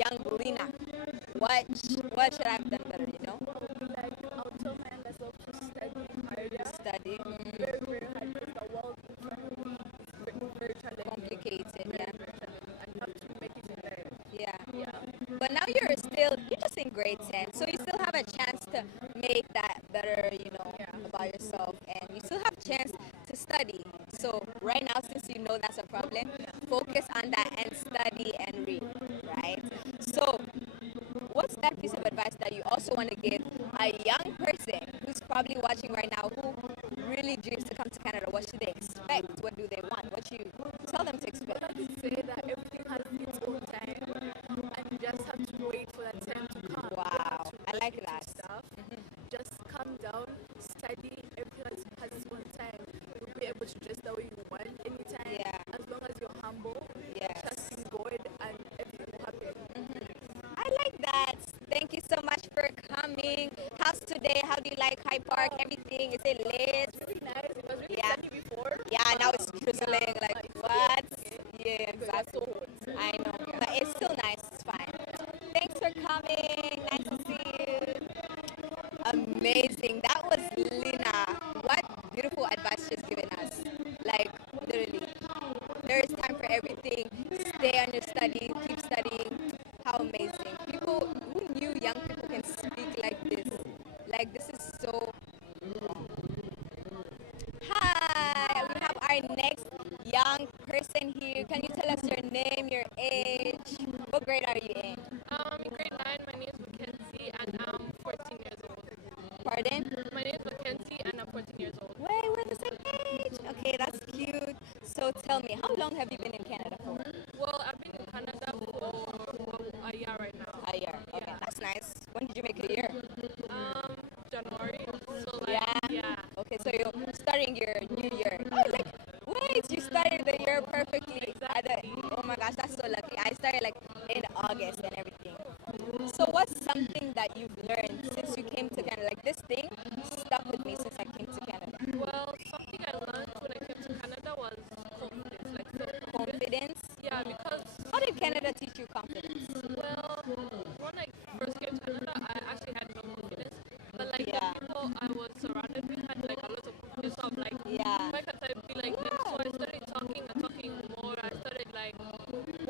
young Lena, what should I have done better? You know, Like, I'll tell my younger self to study harder. study. Very, very hard because the world in front of me is very challenging. Complicated, yeah, Very challenging. And you have to make it in there. yeah. Yeah. But now you're just in grade 10, so you still have a chance to make that better, you know, about yourself, and you still have a chance to study. So right now, since you know that's a problem, focus on that and study and read, right? So what's that piece of advice that you also want to give a young person who's probably watching right now who really dreams to come to Canada? What should they expect? What do they want? What you tell them to expect? I would say that everything has its own time, and you just have to wait for that time to come. You don't have Wow, to I rush like into that. stuff. Just calm down, study. Everything has its own time. You'll be able to dress the way you want anytime. Yeah. As long as you're humble, Yes. trust in God, and everything will happen. I like that. Thank you so much for coming. How's today? How do you like High Park? Everything? Is it lit? Really nice. It was really Yeah. sunny before. Yeah, now it's drizzling. Like, It's what? okay. Yeah, exactly. So hot. I know. But it's still nice. It's fine. Thanks for coming. Nice to see you. Amazing. That was Lina. What beautiful advice she's given us. Like, literally, there is time for everything. Stay on your study. Keep studying. How amazing. People who knew young people can speak like this. Like, this is so. Hi, we have our next young person here. Can you tell us your name, your age? What grade are you in? In grade 9, my name is Mackenzie and I'm 14 years old. Pardon? My name is Mackenzie and I'm 14 years old. Wait, we're the same age. Okay, that's cute. So tell me, how long have you been in Canada for? Well, I've been in Canada for a year right now. A year. Okay, that's nice. When did you make a year? January. So Yeah. Okay, so you're starting your new year. Oh, like, wait, you started the year perfectly. Oh my gosh, that's so lucky. I started like in August and everything. So what's something that you've learned since you came to Canada? Like this thing stuck with me since I came to Canada. Well, something I learned when I came to Canada was confidence, like self-confidence. Confidence. Yeah, because How did Canada teach you confidence? well, when I first came to Canada, I actually had no confidence. But like Yeah. the people I was surrounded with had like a lot of confidence. So I'm like, Yeah. why can't I be like them? So I started talking and talking more. I started like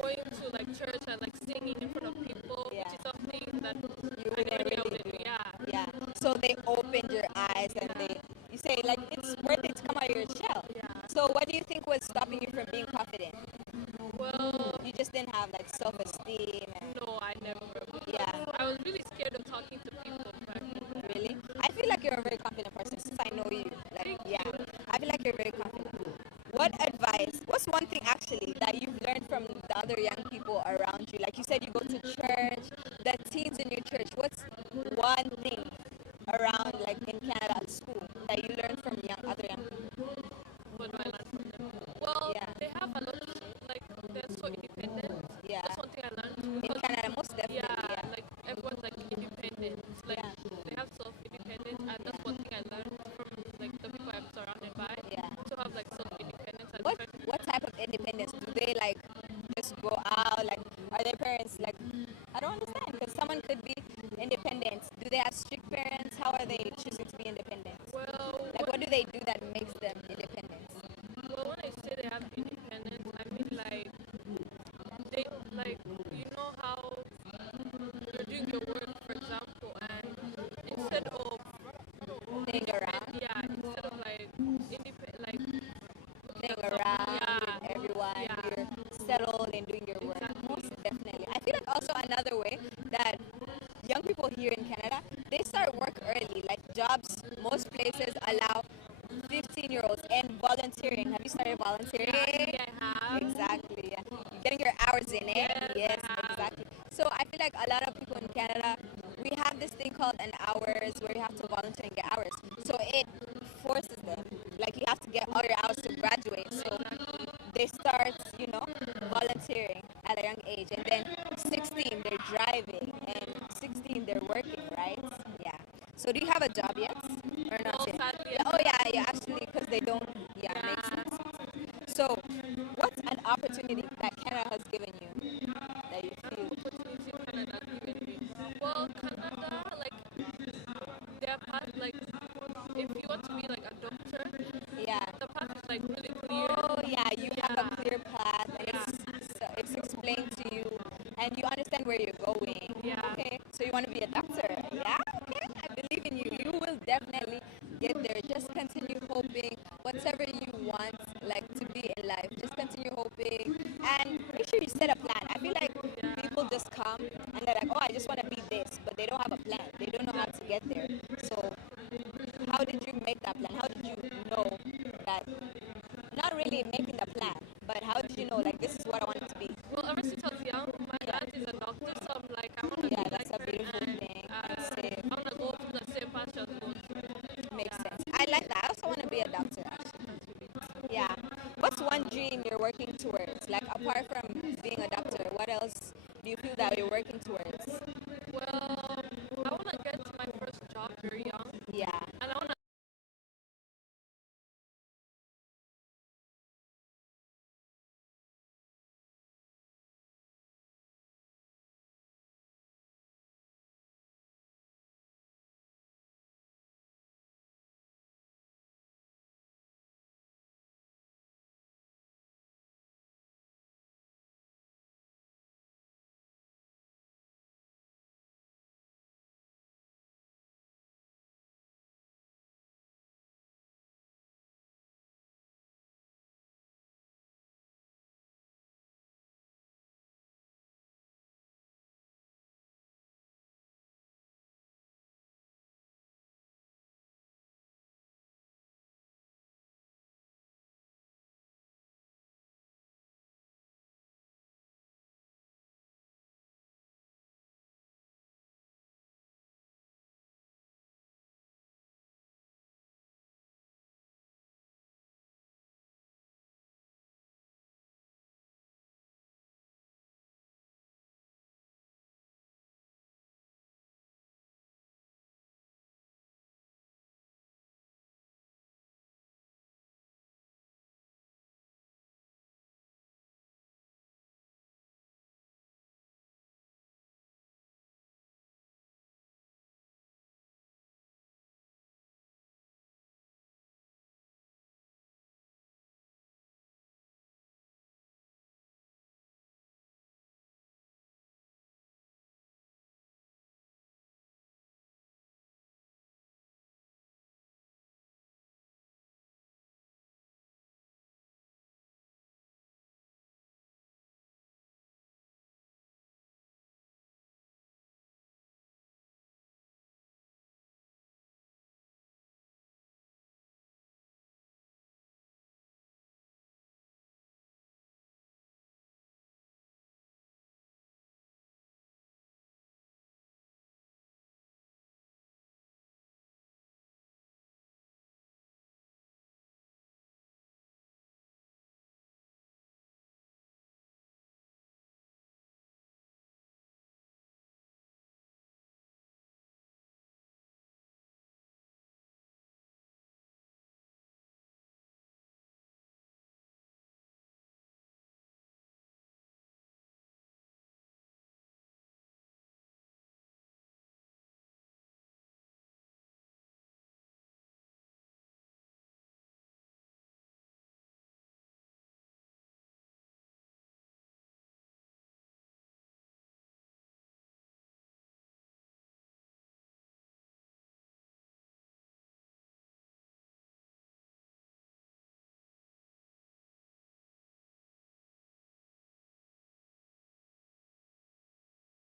going to like church and like singing in front of people, Yeah. which is something that You I wouldn't never knew I really would do. do. Yeah. Yeah. So they opened your eyes and you say like it's worth it to come out of your shell. Yeah. So what do you think was stopping you from being confident? Well, You just didn't have like self-esteem and no, I never. yeah, I was really scared of talking to people back then. really. I feel like you're a very confident person since I know you. Like yeah, I feel like you're very confident. What advice? What's one thing actually that you've learned from the other young people around you? Like you said, you go to church. The teens in your church. What's one thing around like in Canada at school that you learned from other young people? What do I learn from them? Well, Yeah. they have a lot of, like, they're so independent. Yeah. That's one thing I learned. In Because, Canada, most definitely. yeah, Yeah. like, everyone's, like, independent. Like, Yeah. they have self-independence, and that's one thing I learned from, like, the people I'm surrounded by. Yeah. To have, like, self-independence. And What type of independence do they like? Just go out? Like, are their parents like? I don't understand because someone could be independent. Do they have strict parents? How are they choosing to be independent? well, Like, what do they do that makes them independent? when I say they have independence, I mean, like, they, like, you know how you're doing your work, for example, and instead of Playing around, yeah, instead of like independent, like playing around yeah, with everyone. yeah. You're settled and doing your work. Most definitely. I feel like also another way that young people here in Canada, they start work early. Like jobs, most places allow 15-year-olds and volunteering. Have you started volunteering? I have. Exactly. Yeah. You're getting your hours in it. Yes, Yes, I have. exactly. So I feel like a lot of people in Canada, we have this thing called an hours where you have to volunteer and get hours. So it forces them. Like you have to get all your hours to graduate. So they start, volunteering at a young age. And then 16, they're driving. And 16, they're working, right? Yeah. So do you have a job yet? Or not Well, yet? sadly, Yeah, oh, yeah, actually, because they don't, makes sense. So, what's an opportunity that Canada has given you that you feel? opportunity career path, like if you want to be like a doctor, Yeah. the path is like really clear. Oh yeah, you have Yeah. a clear path and it's explained to you and you understand where you're going. Yeah. Okay, so you want to be a doctor. Yeah, okay, I believe in you. You will definitely get there. Just continue hoping whatever you want like to be in life. Just continue hoping and make sure you set a plan. I feel like people just come and they're like, oh, I just want to be this, but they don't have a plan. They don't know how to get there. So how did you make that plan? How did you know that? Not really making the plan, but how did you know like this is what I want it to be? Well, ever since I was young, my dad is a doctor, so I'm like, I want to Yeah, be that's like a her, beautiful and thing. I want to go through the same path she has gone through. Makes sense. I like that. I also want to be a doctor actually. Yeah. What's one dream you're working towards? Like apart from being a doctor, what else do you feel that you're working towards? Well, I want to get my first job very young, Yeah. and I want to.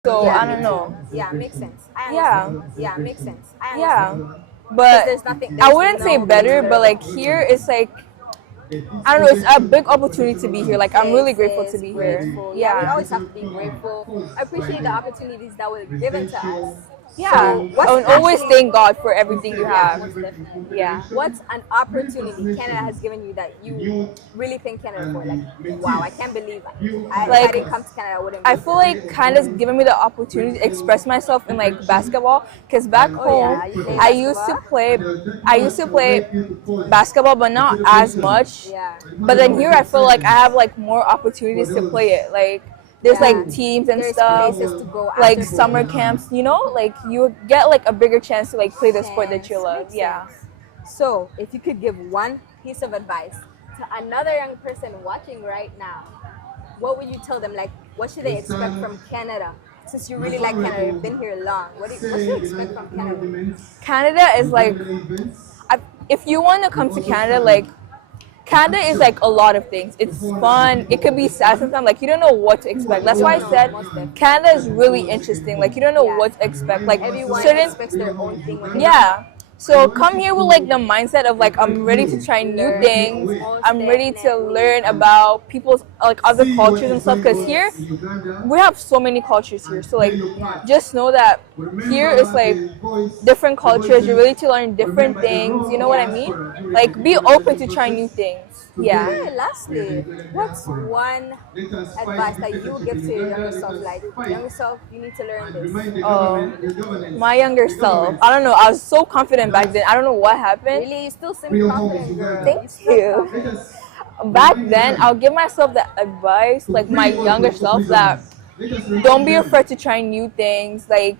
So Yeah, I me don't too. know. Yeah, makes sense. I Yeah, understand. Yeah, makes sense. I yeah. understand. Because But there's nothing. I There's wouldn't say no better, but better. like here it's like I don't know. It's a big opportunity to be here. Like I'm really grateful to Places, be here. grateful. Yeah, we Yeah, always have to be grateful. Appreciate the opportunities that were given to us. yeah. So, what's And always actually thank God for everything you yeah, have. most definitely. Yeah. What's an opportunity Canada has given you that you really thank Canada for? Like, wow, I can't believe if I Like didn't come to Canada, I wouldn't I be feel here. like kind of giving me the opportunity to express myself in like basketball. Cause back Oh home, yeah, you play I used to basketball? play, I used to play basketball, but not as much. Yeah. But then here, I feel like I have like more opportunities to play it. Like there's Yeah. like teams and There's stuff, places to go like after summer school. camps, you know, like you get like a bigger chance to like play the sport that you Sense. love. Makes Yeah. sense. So, if you could give one piece of advice to another young person watching right now, what would you tell them? Like, what should they expect from Canada? Since you really like Canada, you've been here long. What should they expect from Canada? Canada is like, if you want to come to Canada, like Canada is like a lot of things. It's fun. It could be sad sometimes. Like you don't know what to expect. That's why I said Canada is really interesting. Like you don't know what to expect. Like Everyone certain, expects their own thing. When they yeah. So come here with like the mindset of like I'm ready to try new Learn. things. Most I'm ready to definitely. learn about people's like other cultures and stuff. Because here we have so many cultures here. So like just know that here is like different cultures. You're ready to learn different things. You know what I mean? Like be open to try new things. Yeah. Okay, lastly, what's one advice that you would give to your younger self? Like, younger self, you need to learn this. Oh, my younger self. I don't know. I was so confident back then. I don't know what happened. Really, you still seem confident, girl. Thank still you. confident. Back then, I'll give myself the advice, like my younger self, that don't be afraid to try new things. Like,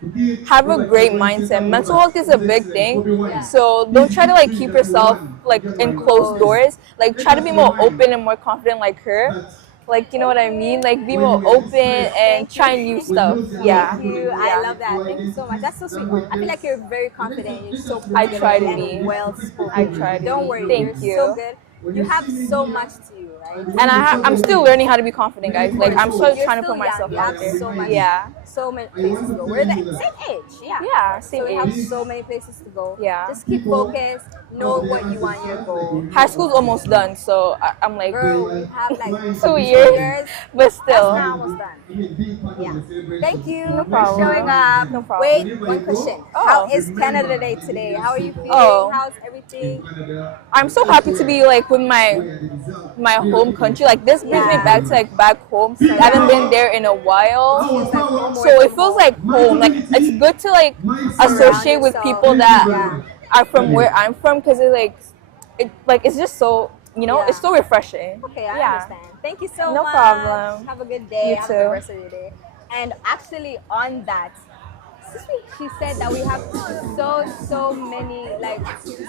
have a great mindset. Mental health is a big thing, so don't try to like keep yourself like in closed doors. Like, try to be more open and more confident, like her. Like, you know what I mean? Like, be more open and try new stuff. Yeah. Thank you. I love that. Thank you so much. That's so sweet. I feel like you're very confident. You're so I try to and be. well spoken. I try to Don't be. worry. Thank you're you. so good. You have so much to you, right? And I'm still learning how to be confident, guys. Like, I'm still You're trying to still put myself young. You out have there. so much. Yeah. So many places to go. We're the same age. Yeah. Yeah, So same we have age. so many places to go. Yeah. Just keep focused. Know what you want your goal. High school's almost done, so I'm like, Girl, we have like 2 years, but That's still. not almost done. Yeah. Thank you for problem. showing up. No problem. Wait, one question. How is Canada Day today? How are you feeling? Oh. How's everything? I'm so happy to be like with my home country. Like this brings me back to like back home. I haven't been there in a while, so it feels like home. Like it's good to like associate with people that are from where I'm from because it's just so it's so refreshing. Okay, I Yeah. understand. Thank you so No much. problem. Have a good day. You Have too. a good rest of your day. And actually, on that, she said that we have so many like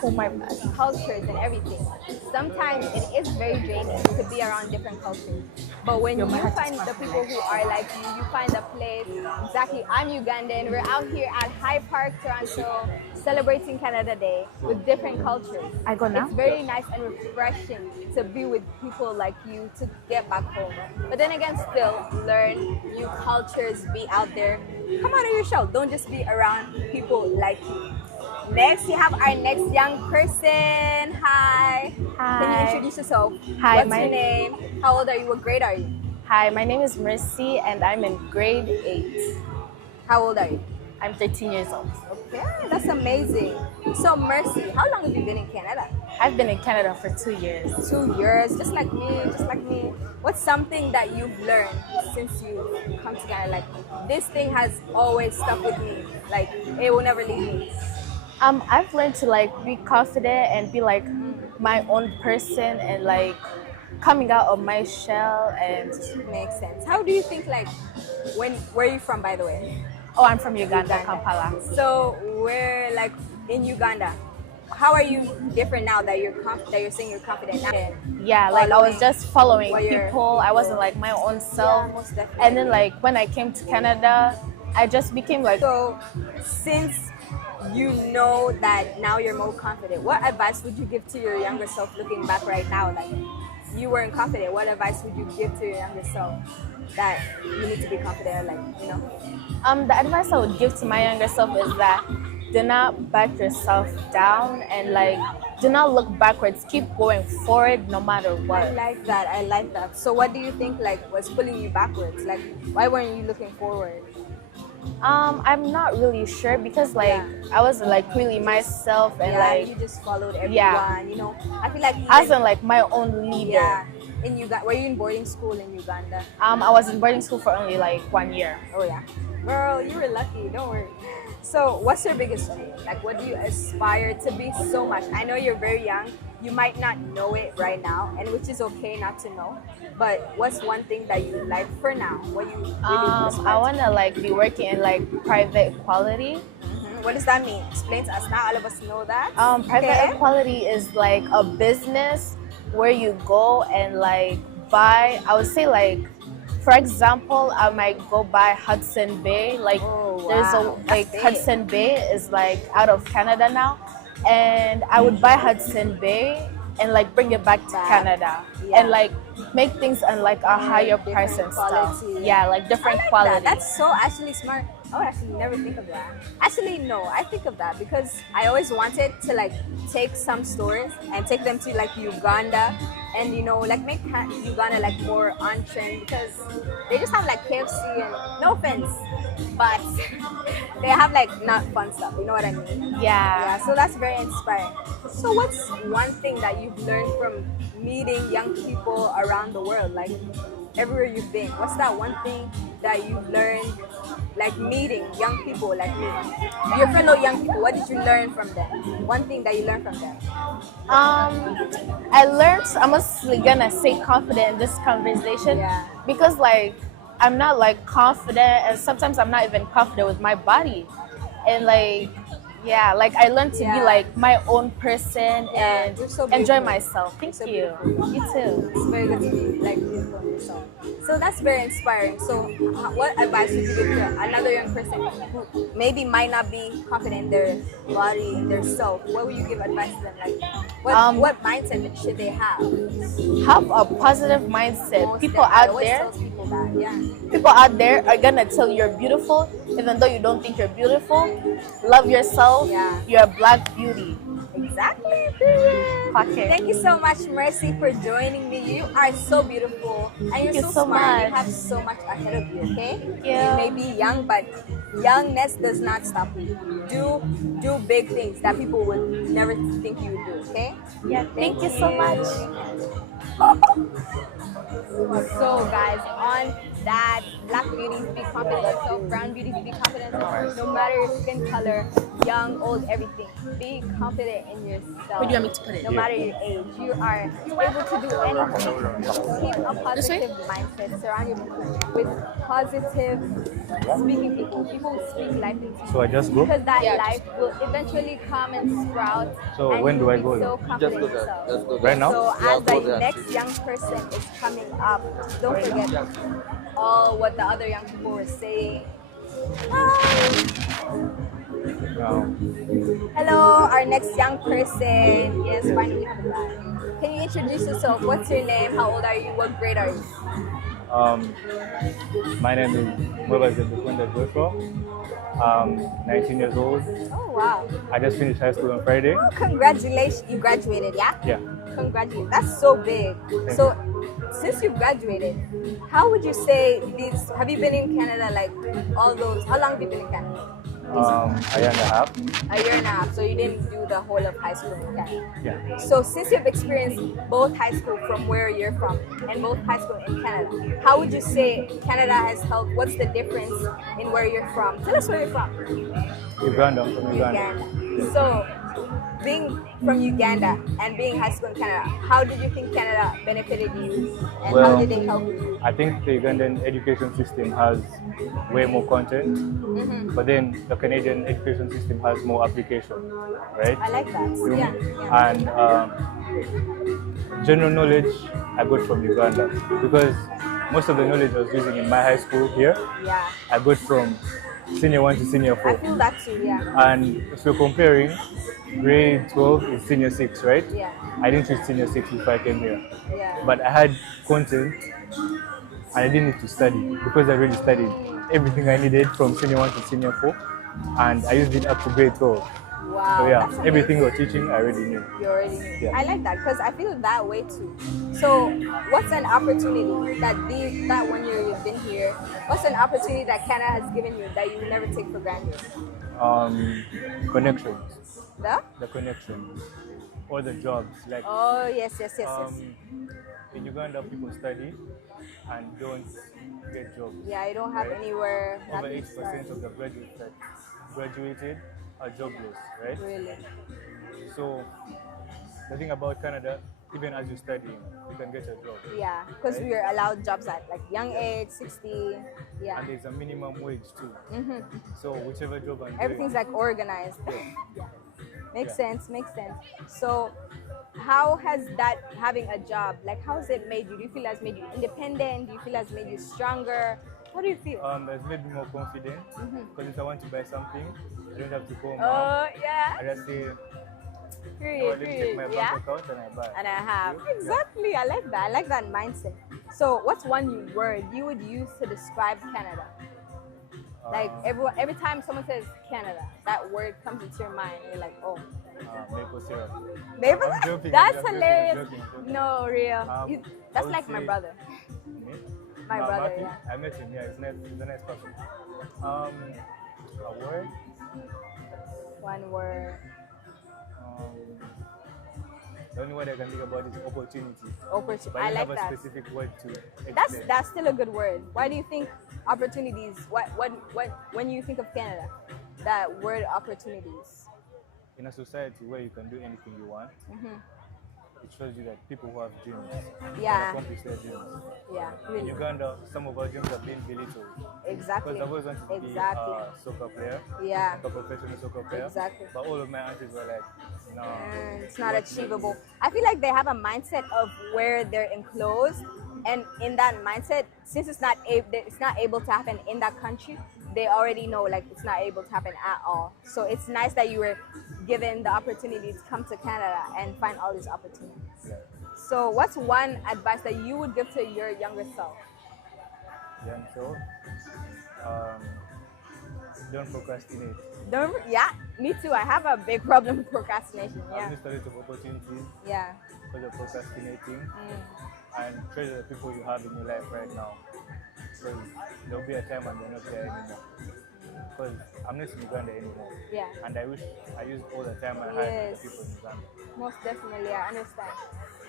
Oh my God. cultures and everything. Sometimes it is very draining to be around different cultures. But when you find the people who are like you find a place. Exactly, I'm Ugandan. We're out here at High Park, Toronto, celebrating Canada Day with different cultures. I go now? It's very nice and refreshing to be with people like you to get back home. But then again, still learn new cultures, be out there. Come out of your shell. Don't just be around people like you. Next, we have our next young person. Hi. Can you Hi. introduce yourself? Hi, What's my- your name? How old are you? What grade are you? Hi, my name is Mercy and I'm in grade 8. How old are you? I'm 13 years old. Okay, that's amazing. So, Mercy, how long have you been in Canada? I've been in Canada for 2 years. 2 years, just like me, just like me. What's something that you've learned since you've come to Canada? Like, this thing has always stuck with me. Like, it will never leave me. I've learned to like be confident and be like my own person and like coming out of my shell and Makes sense. How do you think, like, where are you from, by the way? oh, I'm from Uganda, Kampala. So, we're like in Uganda. How are you different now that you're saying you're confident now? Yeah, like I was just following what you're- people. I wasn't like my own self. Yeah, most definitely. And then like when I came to Canada, I just became like So, since you know that now you're more confident, what advice would you give to your younger self looking back right now? Like, you weren't confident. What advice would you give to your younger self that you need to be confident? Like, you know, the advice I would give to my younger self is that do not back yourself down and like do not look backwards. Keep going forward no matter I what. like that. I like that. So, what do you think like was pulling you backwards? Like, why weren't you looking forward? I'm not really sure because like I wasn't like really myself and Yeah, like you just followed everyone. Yeah. You know, I feel like I even- wasn't like my own leader. yeah. In Uganda, were you in boarding school in Uganda? I was in boarding school for only like 1 year. Oh yeah, girl, you were lucky. Don't worry. So, what's your biggest dream? Like, what do you aspire to be so much? I know you're very young. You might not know it right now, and which is okay not to know. But what's one thing that you like for now? What you really I aspire want to like be working in like private equality. to? What does that mean? Explain to us. Not all of us know that. Private Okay. equality is like a business where you go and like buy. I would say like, for example, I might go buy Hudson Bay. Like Oh, there's wow. a That's like big. Hudson Bay is like out of Canada now, and I would buy Hudson Bay and like bring it back to Back. Canada Yeah. and like make things on like a higher different price and stuff. quality. Yeah, like different I like quality. that. That's so actually smart. I would actually never think of that. Actually, no, I think of that because I always wanted to like take some stores and take them to like Uganda and like make Uganda like more on trend because they just have like KFC and no offense, but they have like not fun stuff. You know what I mean? Yeah. Yeah, so that's very inspiring. So what's one thing that you've learned from meeting young people around the world, like everywhere you've been? What's that one thing that you've learned, like meeting young people like me, your fellow young people? What did you learn from them? One thing that you learned from them? I learned, I'm mostly gonna say confident in this conversation Yeah. because like I'm not like confident and sometimes I'm not even confident with my body and like yeah, like I learned to be Yeah. like my own person Yeah, and you're so enjoy beautiful. myself. Thank So you. beautiful. You too. It's very good to be like beautiful in yourself. So that's very inspiring. So what advice would you give to another young person who maybe might not be confident in their body, in their self? What would you give advice to them? Like what mindset should they have? Have a positive mindset. Most People I out always there tell people that, yeah. people out there are gonna tell you you're beautiful even though you don't think you're beautiful. Love yourself. Yeah. You're a black beauty. Exactly. Period. Okay. Thank you so much, Mercy, for joining me. You are so beautiful and you're you so so smart. You much. have so much ahead of you, okay? Thank you. You may be young, but youngness does not stop you. Do big things that people would never think you would do, okay? Yeah, thank you so much. So guys, on that, black beauties be confident in yourself, brown beauties be confident in yourself. No matter your skin color, young, old, everything. Be confident in yourself. Where do you want me to put it? No matter your age, you are able to do anything. Keep a positive mindset. Surround yourself with positive speaking people. People who speak life into you. So I just go? Because that life will eventually come and sprout. So and when do you'll I be go so then? confident in Just go there. yourself. Just go there. Right now? So Yeah, as go the there. next young person is coming up, don't forget all what the other young people were saying. Hi. Hello, our next young person. Yes, finally we have that. Can you introduce yourself? What's your name? How old are you? What grade are you? My name is Mwebaze Bukwenda Joshua. I'm 19 years old. Oh wow. I just finished high school on Friday. Oh, congratulations. You graduated, yeah? Yeah. Congratulations. That's so big. So since you graduated, how would you say these have you been in Canada like all those how long have you been in Canada? A year and a half. A year and a half. So you didn't do the whole of high school in Canada. Yeah. So since you've experienced both high school from where you're from and both high school in Canada, how would you say Canada has helped? What's the difference in where you're from? Tell us where you're from. Uganda, I'm from Uganda. Uganda. So being from Uganda and being high school in Canada, how did you think Canada benefited you and how Well, did they help you? I think the Ugandan education system has way more content, but then the Canadian education system has more application, right? I like that. You know? Yeah. Yeah. And general knowledge I got from Uganda because most of the knowledge I was using in my high school here, Yeah. I got from senior 1 to senior I 4. feel that too, yeah. And if you're comparing, grade 12 is senior 6, right? Yeah. I didn't reach senior 6 before I came here. Yeah. But I had content and I didn't need to study because I already studied everything I needed from senior 1 to senior 4 and I used it up to grade 12. Wow. So yeah, that's everything amazing. you're teaching, I already knew. You already knew. Yeah. I like that because I feel that way too. So, what's an opportunity that 1 year you've been here? What's an opportunity that Canada has given you that you never take for granted? Connections, The? the connections, or the jobs. Like Oh yes. in Uganda, people study and don't get jobs. Yeah, I don't have anywhere. Over nothing to 80% start. of the graduates that graduated are jobless, right? Really? So the thing about Canada, even as you study, you can get a job. Yeah, because Right. we are allowed jobs at like young age, 16. Yeah. And there's a minimum wage too. Mm-hmm. So whichever job I'm Everything's doing, like organized. yeah. Makes Yeah. sense, makes sense. So how has that having a job, like how has it made you? Do you feel it has made you independent? Do you feel it has made you stronger? How do you feel? It's made me more confident because if I want to buy something, I don't have to call mom. Oh yeah. I just say, Period, let me check period. my Yeah. bank account and I buy. And I have. Yeah. Exactly. I like that. I like that mindset. So what's one word you would use to describe Canada? Like every time someone says Canada, that word comes into your mind. You're like, oh, Maple syrup. maybe I'm joking, that's I'm joking, hilarious. I'm joking. No, real. I That's would like my say- brother. Me? My brother. Matthew, Yeah. I met him. Yeah, he's a nice person. A word. One word. The only word I can think about is opportunity. Opportunity. But I don't like have a that. specific word to That's explain. still a good word. Why do you think opportunities? What when you think of Canada, that word opportunities? In a society where you can do anything you want, it shows you that people who have dreams Yeah. can accomplish their dreams. Yeah, In really. Uganda, some of our dreams have been belittled Exactly. because I've always wanted to Exactly. be a soccer player, Yeah. a professional soccer player. Exactly. But all of my aunties were like, no, It's not what's achievable. next? I feel like they have a mindset of where they're enclosed, and in that mindset, since it's not able to happen in that country, they already know like it's not able to happen at all. So it's nice that you were given the opportunity to come to Canada and find all these opportunities. Yeah. So what's one advice that you would give to your younger self? Then so, don't procrastinate. Yeah, me too. I have a big problem with procrastination. I've Yeah, missed a lot of opportunities yeah. because of procrastinating, Mm. and treasure the people you have in your life right now. Because there'll be a time when they're not there anymore. Because I'm not in Uganda anymore. Yeah. And I wish I used all the time I had with Yes. the people in Uganda. Most definitely, I understand.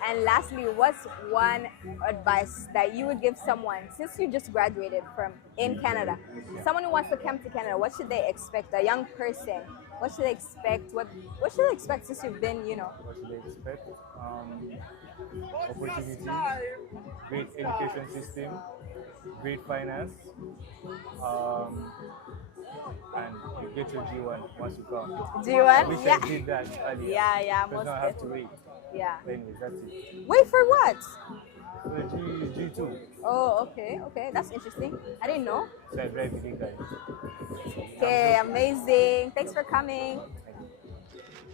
And lastly, what's one advice that you would give someone since you just graduated from in Canada? Someone who wants to come to Canada, what should they expect? A young person, what should they expect? What should they expect since you've been, What should they expect? Opportunity, great education system, great finance, and you get your G1 once you come. do you want? I wish Yeah. I did that earlier. Yeah, Because most now I have to definitely. wait. Yeah. But anyways, that's it. Wait for what? So the G2. Oh, okay, that's interesting. I didn't know. So I drive with you guys. Okay, amazing. Thanks for coming.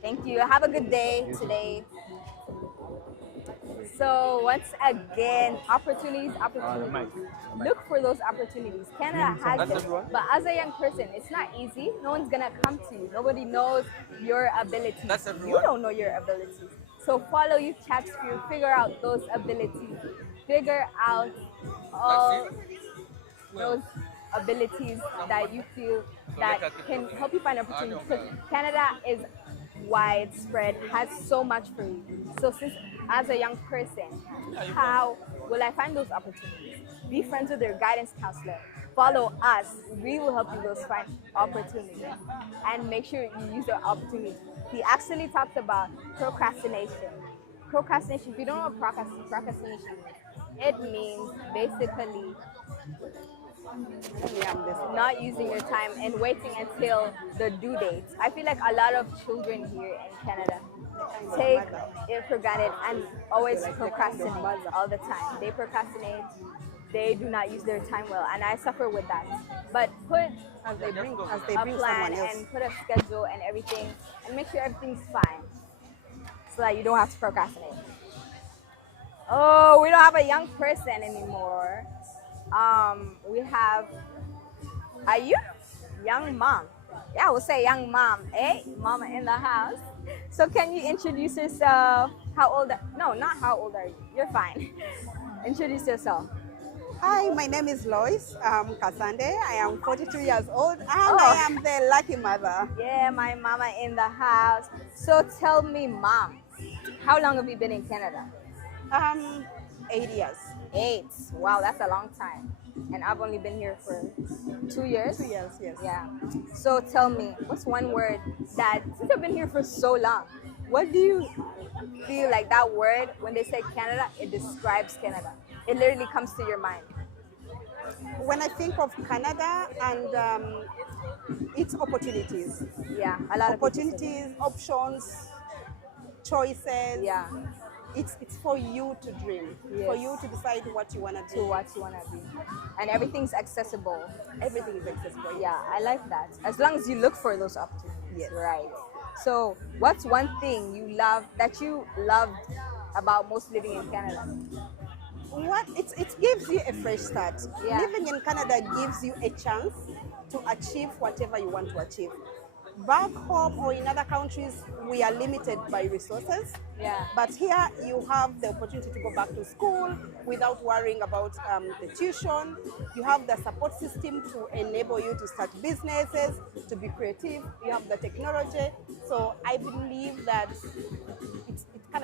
Thank you. Have a good day today. So once again, opportunities. mic. Look for those opportunities. Canada has them, but as a young person, it's not easy. No one's gonna come to you. Nobody knows your abilities. You don't know your abilities. So follow Youth Chats Crew. Figure out those abilities. Figure out all those abilities that you feel that can help you find opportunities. Because Canada is widespread, has so much for you. So since as a young person, how will I find those opportunities? Be friends with your guidance counselor. Follow us. We will help you those find opportunities. And make sure you use your opportunities. He actually talks about procrastination. Procrastination, if you don't know what procrastination is, it means basically not using your time and waiting until the due date. I feel like a lot of children here in Canada take it for granted and always procrastinate all the time. They procrastinate. They do not use their time well, and I suffer with that. But put As they bring a someone plan else. and put a schedule and everything, and make sure everything's fine, so that you don't have to procrastinate. Oh, we don't have a young person anymore. We have a young mom. Yeah, we'll say young mom. Hey, mama in the house. So can you introduce yourself? How old? No, not how old are you. You're fine. Introduce yourself. Hi, my name is Lois Kasande. I am 42 years old and Oh. I am the lucky mother. Yeah, my mama in the house. So tell me, mom, how long have you been in Canada? 8 years. 8. Wow, that's a long time. and I've only been here for 2 years. 2 years, yes. Yeah. So tell me, what's one word that, since you've been here for so long, what do you feel like that word, when they say Canada, it describes Canada? It literally comes to your mind. When I think of Canada and its opportunities, Yeah, a lot of people say opportunities, options, choices. that. Yeah, It's for you to dream, Yes. for you to decide what you want to to do. what you want to be. And everything's accessible. Everything is accessible. Yeah, I like that. As long as you look for those opportunities. Yes. Right. So, what's one thing you loved about most living in Canada? What it gives you a fresh start. Yeah. Living in Canada gives you a chance to achieve whatever you want to achieve. Back home or in other countries, we are limited by resources. Yeah. But here you have the opportunity to go back to school without worrying about the tuition. You have the support system to enable you to start businesses, to be creative. You have the technology. So I believe that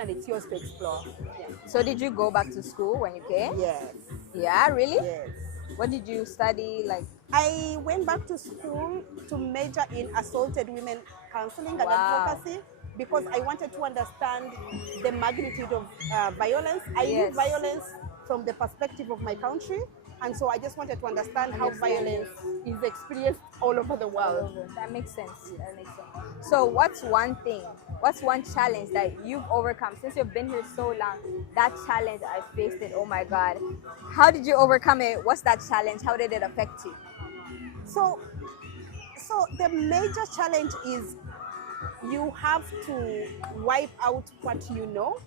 it's yours to explore. Yeah. So, did you go back to school when you came? Yes. Yeah, really? Yes. What did you study? Like, I went back to school to major in assaulted women counseling and Wow. advocacy because I wanted to understand the magnitude of violence. I knew Yes. violence from the perspective of my country, and so I just wanted to understand how violence is experienced all over the world. that makes sense. That makes sense. So, what's one challenge that you've overcome since you've been here so long? That challenge, I faced it. Oh my God. How did you overcome it? What's that challenge? How did it affect you? So the major challenge is you have to wipe out what you know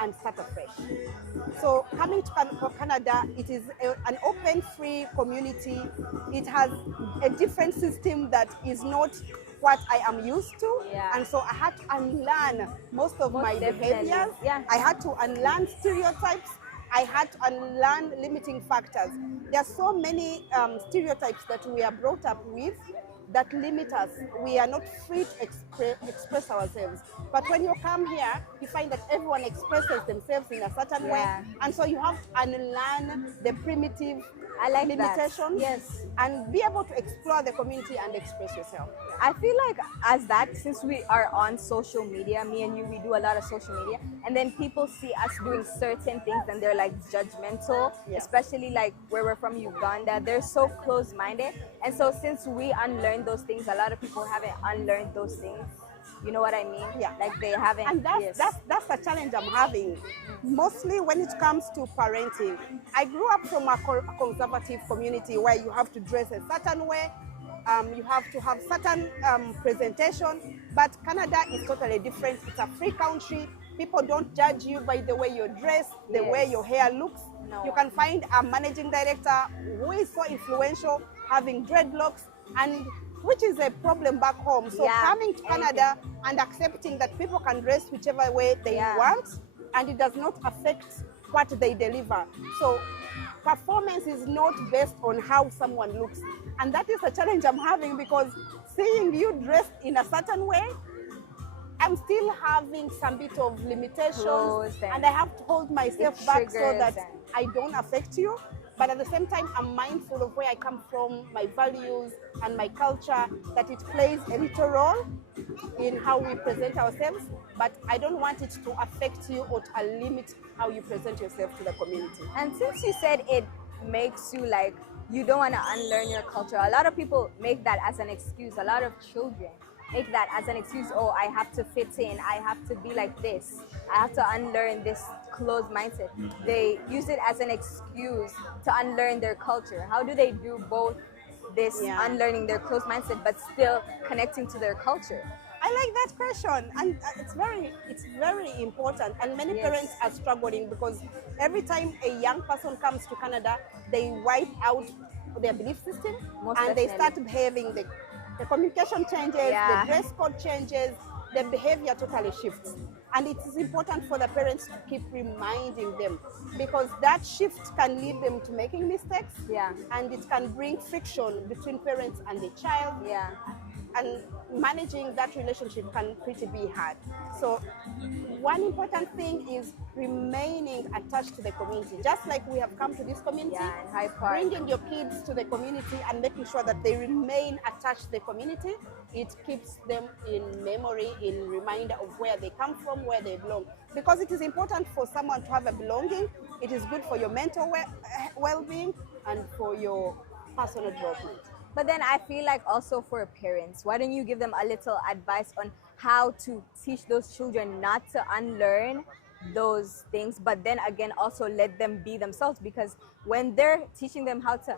and start afresh. So coming to Canada, it is an open, free community. It has a different system that is not what I am used to. Yeah. And so I had to unlearn most of my definitely. behaviors. Yeah. I had to unlearn stereotypes. I had to unlearn limiting factors. There are so many stereotypes that we are brought up with that limit us. We are not free to express ourselves. But when you come here, you find that everyone expresses themselves in a certain way. Yeah. And so you have to unlearn the primitive I like that. limitations Yes. and be able to explore the community and express yourself. I feel like as that, since we are on social media, me and you, we do a lot of social media, and then people see us doing certain things and they're like judgmental, Yeah. especially like where we're from, Uganda. They're so close-minded. And so since we unlearned those things, a lot of people haven't unlearned those things. You know what I mean? Yeah. Like they haven't. And yes. that's the challenge I'm having, mostly when it comes to parenting. I grew up from a conservative community where you have to dress a certain way, you have to have certain presentation, but Canada is totally different. It's a free country. People don't judge you by the way you dress, the Yes. way your hair looks. No. You can find a managing director who is so influential, having dreadlocks, and which is a problem back home. So Yeah, coming to Canada and accepting that people can dress whichever way they Yeah. want, and it does not affect what they deliver. So performance is not based on how someone looks. And that is a challenge I'm having because seeing you dressed in a certain way, I'm still having some bit of limitations, Clothes and I have to hold myself back so triggers that and- I don't affect you. But at the same time, I'm mindful of where I come from, my values, and my culture, that it plays a little role in how we present ourselves. But I don't want it to affect you or to limit how you present yourself to the community. And since you said it makes you like you don't want to unlearn your culture, a lot of people make that as an excuse. A lot of children make that as an excuse. Oh, I have to fit in. I have to be like this. I have to unlearn this closed mindset. They use it as an excuse to unlearn their culture. How do they do both this Yeah. unlearning their closed mindset but still connecting to their culture? I like that question, and it's very important. And many Yes. parents are struggling because every time a young person comes to Canada, they wipe out their belief system Most and they definitely. start behaving. The communication changes, Yeah. the dress code changes, the behavior totally shifts. And it is important for the parents to keep reminding them because that shift can lead them to making mistakes, Yeah. and it can bring friction between parents and the child. Yeah. And managing that relationship can pretty be hard. So one important thing is remaining attached to the community. Just like we have come to this community, Yeah, in Hyde Park. bringing your kids to the community and making sure that they remain attached to the community, it keeps them in memory, in reminder of where they come from, where they belong. Because it is important for someone to have a belonging. It is good for your mental well-being and for your personal development. But then I feel like also for parents, why don't you give them a little advice on how to teach those children not to unlearn those things, but then again also let them be themselves? Because when they're teaching them how to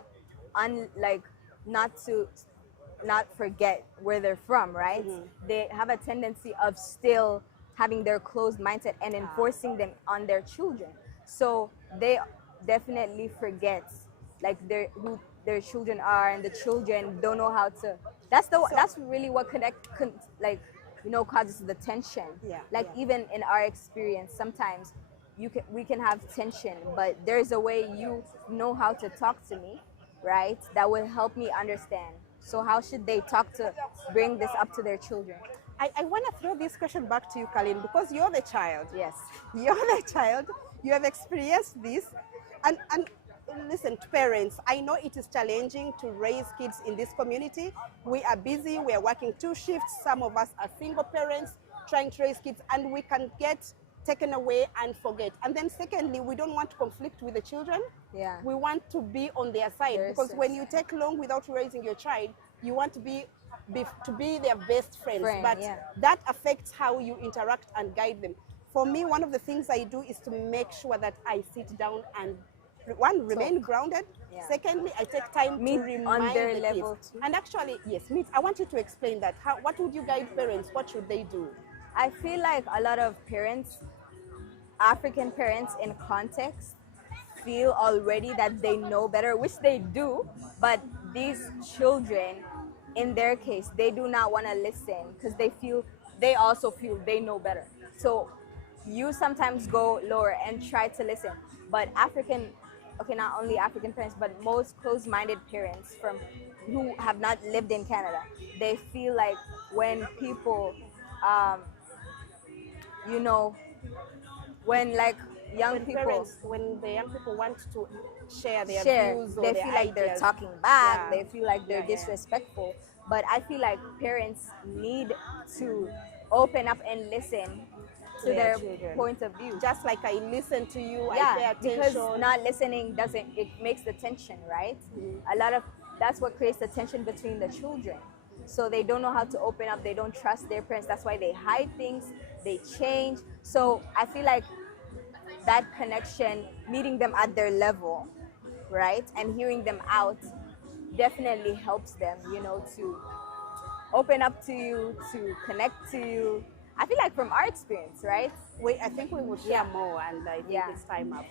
not forget where they're from, right? They have a tendency of still having their closed mindset and enforcing them on their children. So they definitely forget like who their children are, and the children don't know how to. That's really what causes the tension. Yeah, Like even in our experience, sometimes we can have tension, but there's a way you know how to talk to me, right? That will help me understand. So how should they talk to bring this up to their children? I want to throw this question back to you, Colleen, because you're the child. Yes. You're the child. You have experienced this. And listen, to parents, I know it is challenging to raise kids in this community. We are busy. We are working 2 shifts. Some of us are single parents trying to raise kids, and we can get taken away and forget. And then secondly, we don't want to conflict with the children. Yeah. We want to be on their side, because when you take long without raising your child, you want to be their best friends. But that affects how you interact and guide them. For me, one of the things I do is to make sure that I sit down and remain grounded. Yeah. Secondly, I take time Meet to remind on their the level kids. too. And actually, yes, I want you to explain that. What would you guide parents? What should they do? I feel like a lot of parents, African parents in context, feel already that they know better, which they do, but these children, in their case, they do not want to listen because they also feel they know better. So you sometimes go lower and try to listen, but not only African parents, but most closed-minded parents who have not lived in Canada, they feel like when people, when the young people want to share their views or they their feel like they're ideas. talking back, Yeah. they feel like they're Yeah, yeah. disrespectful. But I feel like parents need to open up and listen to their children. point of view. Just like I listen to you, I Yeah, pay because attention. not listening it makes the tension, right? That's what creates the tension between the children. So they don't know how to open up, they don't trust their parents, that's why they hide things, they change. So I feel like that connection, meeting them at their level, right, and hearing them out definitely helps them, to open up to you, to connect to you. I feel like from our experience, right? I think we will share more, and I think it's time up.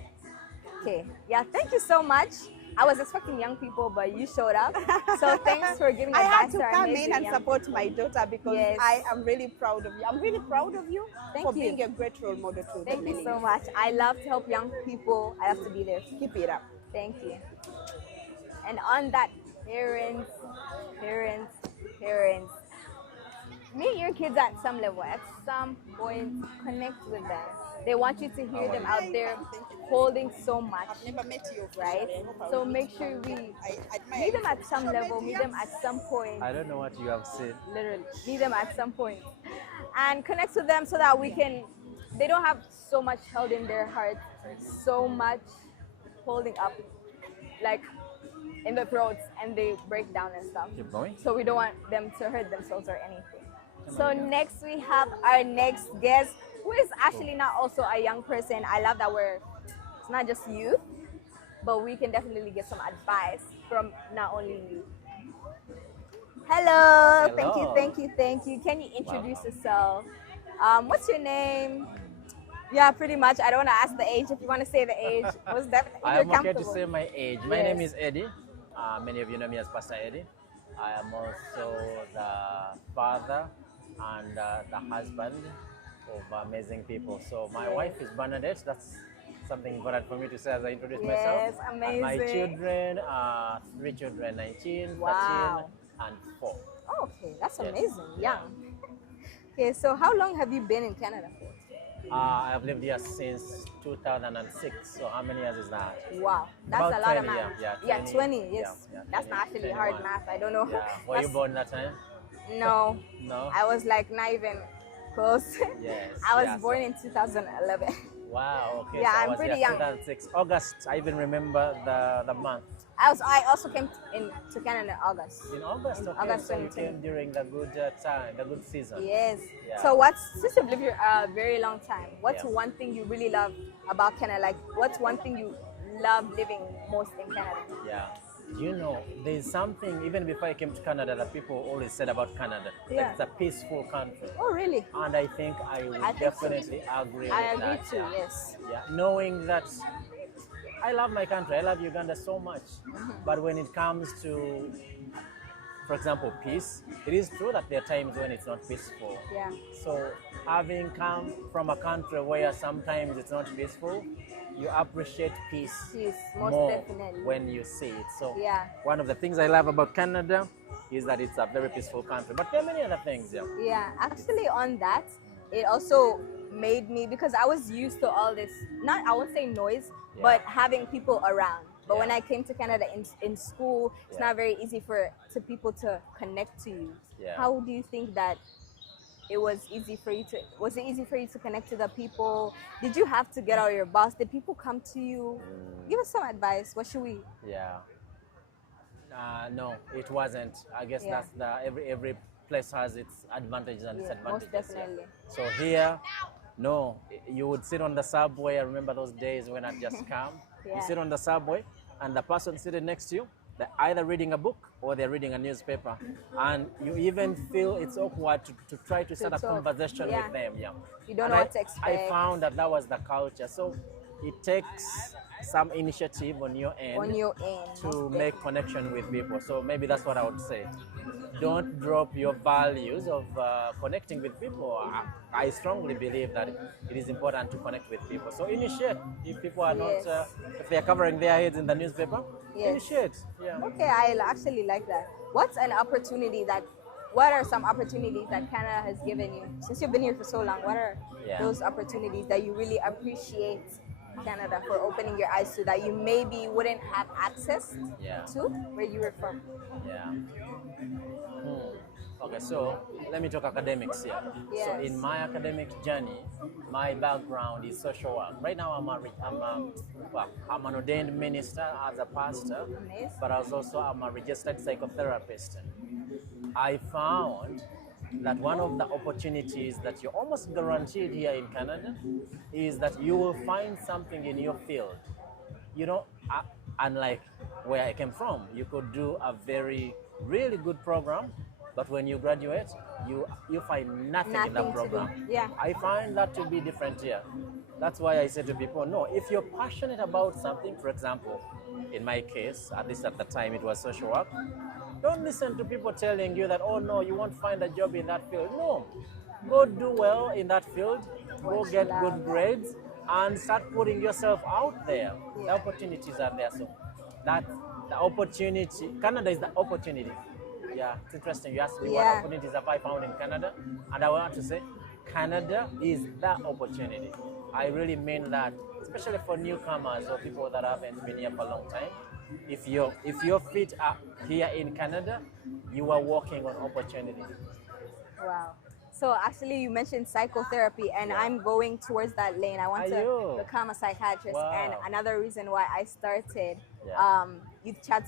Okay. Yeah, thank you so much. I was expecting young people, but you showed up. So thanks for giving I had advice to to our come amazing in and young support my daughter because Yes. I am really proud of you. I'm really proud of you Thank for you. being a great role model to Thank the you so millennials. much. I love to help young people. I have to be there. Keep it up. Thank you. And on that, parents, meet your kids at some level. At some point, connect with them. They want you to hear them out there holding so much, Never met you, right? So make sure we meet them at some level, meet them at some point. I don't know what you have said. Literally, meet them at some point and connect with them so that they don't have so much held in their heart, so much holding up like in the throats, and they break down and stuff. Keep going. So we don't want them to hurt themselves or anything. So next we have our next guest, who is actually not also a young person. I love that it's not just youth, but we can definitely get some advice from not only you. Hello. Hello. Thank you. Can you introduce yourself? What's your name? Yeah, pretty much. I don't want to ask the age. If you want to say the age, most definitely. I you're am okay to comfortable. say my age. My Yes. name is Eddie. Many of you know me as Pastor Eddie. I am also the father and the husband of amazing people. So my wife is Bernadette. That's something important for me to say as I introduce myself. Yes, And my amazing. children are 3 children, 19, Wow. and 4. Oh, okay, that's Yes. amazing. Yeah. Young. Okay, so how long have you been in Canada for? I have lived here since 2006. So how many years is that? Wow, that's About a lot of 20, math. yeah, 20, yeah, yes. yeah, That's 20, not actually hard 21. math. I don't know. Yeah. Were you That's- born that time? No, No. I was like not even close. Yes. I was yeah, born so- in 2011. Wow. Okay. Yeah, so I I'm was pretty here young. 2006 August. I even remember the month. I also came to Canada in August. In August. In Okay. August so you 2020. came during the good time, the good season. Yes. Yeah. So since you've lived here a very long time, what's Yeah. one thing you really love about Canada? Like, what's one thing you love living most in Canada? Yeah. You know, there's something even before I came to Canada that people always said about Canada. Yeah. That it's a peaceful country. Oh, really? And I think I would I think so. definitely agree I with agree that. too. Yeah. Yes. Yeah, knowing that I love my country, I love Uganda so much. But when it comes to, for example, peace, it is true that there are times when it's not peaceful. Yeah. So having come from a country where sometimes it's not peaceful, you appreciate peace Yes, most more definitely. when you see it. So Yeah. one of the things I love about Canada is that it's a very peaceful country. But there are many other things, yeah. Yeah, actually, on that, it also made me, because I was used to all this, I won't say noise, Yeah. but having people around. But when Yeah. I came to Canada in school, it's Yeah. not very easy for people to connect to you. Yeah. How do you think that it was easy for you to? Was it easy for you to connect to the people? Did you have to get out of your box? Did people come to you? Give us some advice. What should we? Yeah. No, it wasn't. I guess Yeah. that's every place has its advantages and Yeah, disadvantages. most definitely. So here, no, you would sit on the subway. I remember those days when I'd just come. Yeah. You sit on the subway, and the person sitting next to you, they're either reading a book or they're reading a newspaper, and you even feel it's awkward to try to start a talk. conversation Yeah. with them. Yeah. You don't And know I- what to I expect. found that was the culture. So it takes some initiative on your end On your end, to most make connection with people. So maybe that's what I would say. Don't drop your values of connecting with people. I strongly believe that it is important to connect with people. So initiate. If people are not, Yes. if they are covering their heads in the newspaper, Yes. initiate. Yeah. Okay, I actually like that. What are some opportunities that Canada has given you? Since you've been here for so long, what are Yeah. those opportunities that you really appreciate Canada for opening your eyes to that you maybe wouldn't have access Yeah. to where you were from? Yeah. Okay, so let me talk academics here. So Yes. in my academic journey, my background is social work. Right now, I'm an ordained minister as a pastor, Nice. but I'm a registered psychotherapist. I found that one of the opportunities that you're almost guaranteed here in Canada is that you will find something in your field. You know, unlike where I came from, you could do a really good program, but when you graduate, you find nothing in Nothing that to do. program. Yeah. I find that to be different here. That's why I say to people, no, if you're passionate about something, for example, in my case, at least at the time it was social work, don't listen to people telling you that, oh no, you won't find a job in that field. No, go do well in that field, go What you get love. good grades, and start putting yourself out there. The Yeah. opportunities are there. So that's the opportunity. Canada is the opportunity. Yeah, it's interesting. You asked me what Yeah. opportunities have I found in Canada, and I want to say Canada is the opportunity. I really mean that, especially for newcomers or people that haven't been here for a long time. If your feet are here in Canada, you are walking on opportunity. Wow. So actually, you mentioned psychotherapy, and I'm going towards that lane. I want Are to you? become a psychiatrist, Wow. and another reason why I started Yeah. Youth Chats